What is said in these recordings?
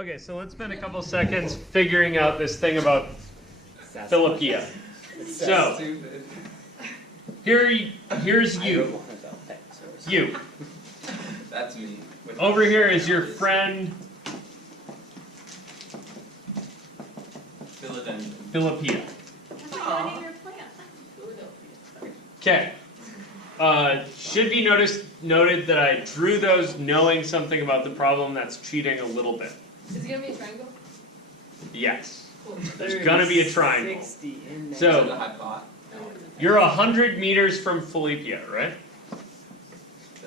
Okay, so let's spend a couple seconds figuring out this thing about Philippia. So, here's you. You. That's me. Over here is your friend Philippia. That's like the name of your plant. Okay. Should be noted that I drew those knowing something about the problem that's cheating a little bit. Is it gonna be a triangle? Yes. Cool. There's gonna be a triangle. So, So, you're 100 meters from Philippia, right?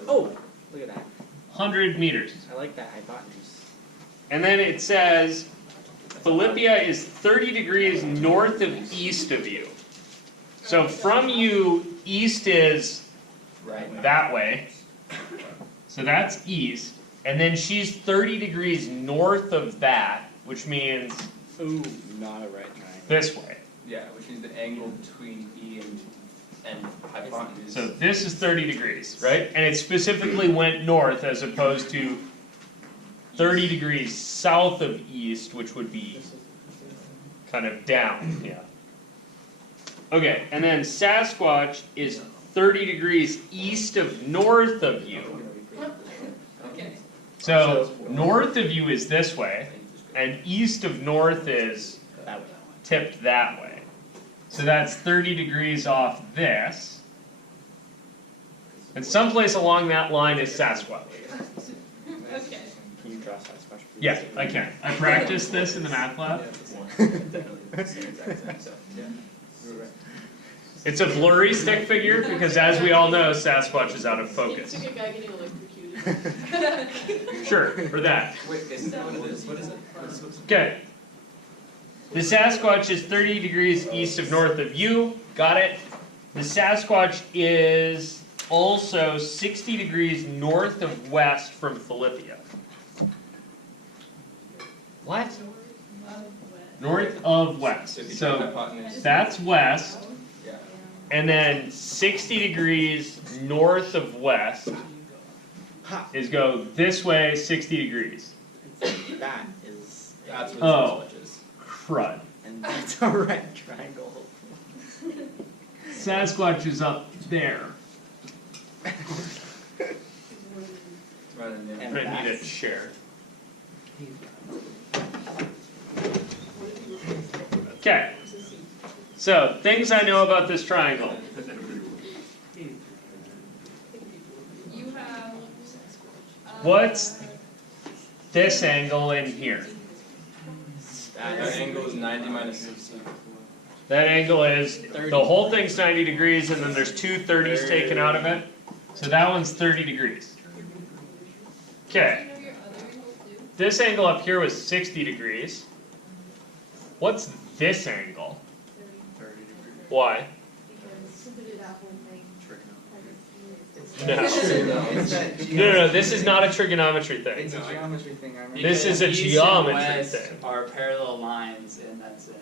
Oh, look at that. 100 meters. I like that hypotenuse. And then it says, Philippia is 30 degrees north of east of you. So from you, east is right. that way. So that's east. And then she's 30 degrees north of that, which means Ooh, not a right triangle. this way. Yeah, which is the angle between E and hypotenuse. So this is 30 degrees, right? And it specifically went north as opposed to 30 degrees south of east, which would be kind of down, yeah. Okay, and then Sasquatch is 30 degrees east of north of you. Okay. So north of you is this way, and east of north is That way. tipped that way. So that's 30 degrees off this. And someplace along that line is Sasquatch. Okay. Can you draw Sasquatch? please? Yeah, I can. I practiced this in the math lab. It's a blurry stick figure because, as we all know, Sasquatch is out of focus. It's like a guy getting electrocuted. Sure, for that. Wait, isn't that what it is? What is it? Okay. The Sasquatch is 30 degrees east of north of you. Got it. The Sasquatch is also 60 degrees north of west from Philippia. What? North of west. So if you So draw hypotenuse, that's west. yeah. And then 60 degrees north of west Ha! is go this way 60 degrees. That is, That's what Oh. Sasquatch is. Crud. and that's a right triangle. Sasquatch is up there. It's right in there. And I need a that's- chair. Okay. So, things I know about this triangle. You have. What's this angle in here? That angle is 90 minus 60. That angle is, the whole thing's 90 degrees and then there's two 30s taken out of it. So that one's 30 degrees. Okay. Do you know your other angle too? This angle up here was 60 degrees. What's this angle? 30 degrees. Why? No. No, this is not a trigonometry thing. It's a geometry thing, I remember. This is a Because east and geometry west thing. are parallel lines, and that's it.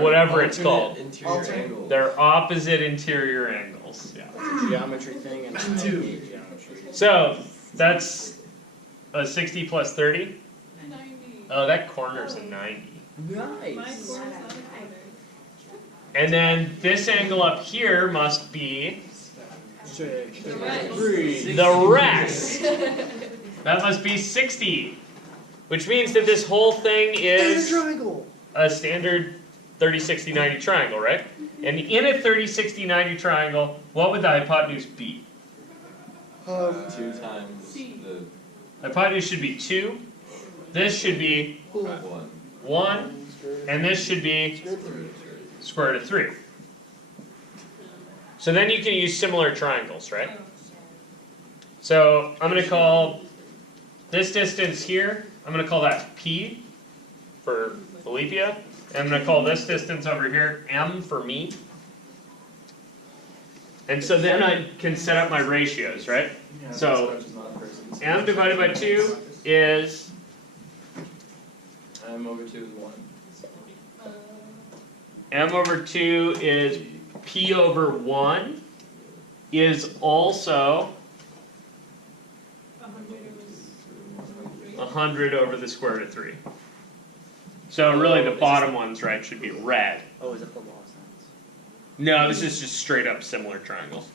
Whatever it's called. Interior angle. They're opposite interior angles. Yeah. It's a geometry thing and I hate geometry. So, that's a 60 plus 30. 90. Oh, that corner's a 90. My Nice. corner's not a corner. And then this angle up here must be the rest. That must be 60. Which means that this whole thing is triangle. a standard 30, 60, 90 triangle, right? And in a 30, 60, 90 triangle, what would the hypotenuse be? 2 times C. the Hypotenuse should be 2. This should be 1. 1. And this should be square root of 3. So then you can use similar triangles, right? So I'm going to call this distance here, I'm going to call that P for Philippia. And I'm going to call this distance over here M for me. And so then I can set up my ratios, right? So M divided by 2 is M over 2 is 1. M over 2 is P over 1 is also 100 over the square root of 3. So really the bottom ones, right, should be red. Oh, is it the law of sines? No, this is just straight up similar triangles.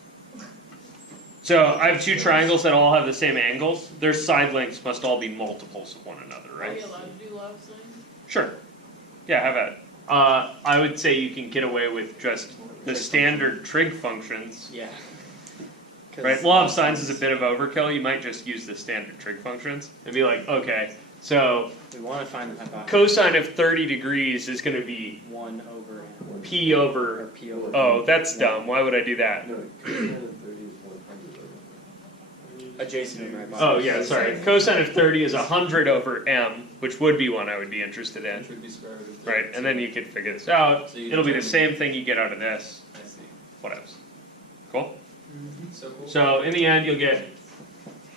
So I have two triangles that all have the same angles. Their side lengths must all be multiples of one another, Are right? we allowed to do love signs? Sure. Yeah, have at it. I would say you can get away with just the standard trig functions. Yeah. 'Cause Right, law of sines is a bit of overkill. You might just use the standard trig functions and be like, okay, so We wanna find the hypotenuse. cosine of 30 degrees is going to be 1 over n. p Or over. p over. Oh, that's dumb. Why would I do that? No, cosine of 30 is 100 Adjacent over hypotenuse. Oh yeah, sorry. Cosine of 30 is 100 over m, which would be one I would be interested in. Which would be square root of 30. Right, and then you could figure this out. So you It'll be the determine- same thing you get out of this. I see. What else? Cool. So cool. So in the end, you'll get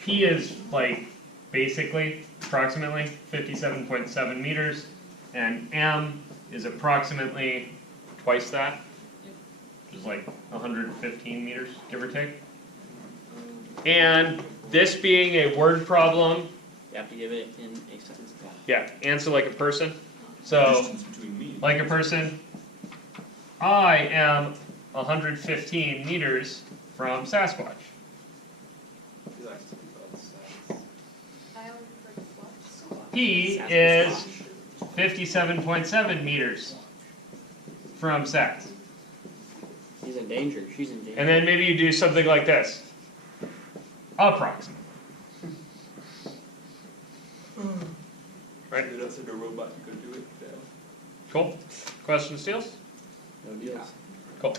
p is like basically approximately 57.7 meters, and m is approximately twice that, which is like 115 meters, give or take. And this being a word problem, You have to give it in a sentence. yeah, answer like a person. So, Distance between me. like a person, I am 115 meters from Sasquatch. He likes to be both sides. I always prefer to watch. He is 57.7 meters from Sas. He's in danger, she's in danger. And then maybe you do something like this. Approximate. Right? Maybe that's like a robot who could do it. Yeah. Cool. Question steals? No deals. Cool.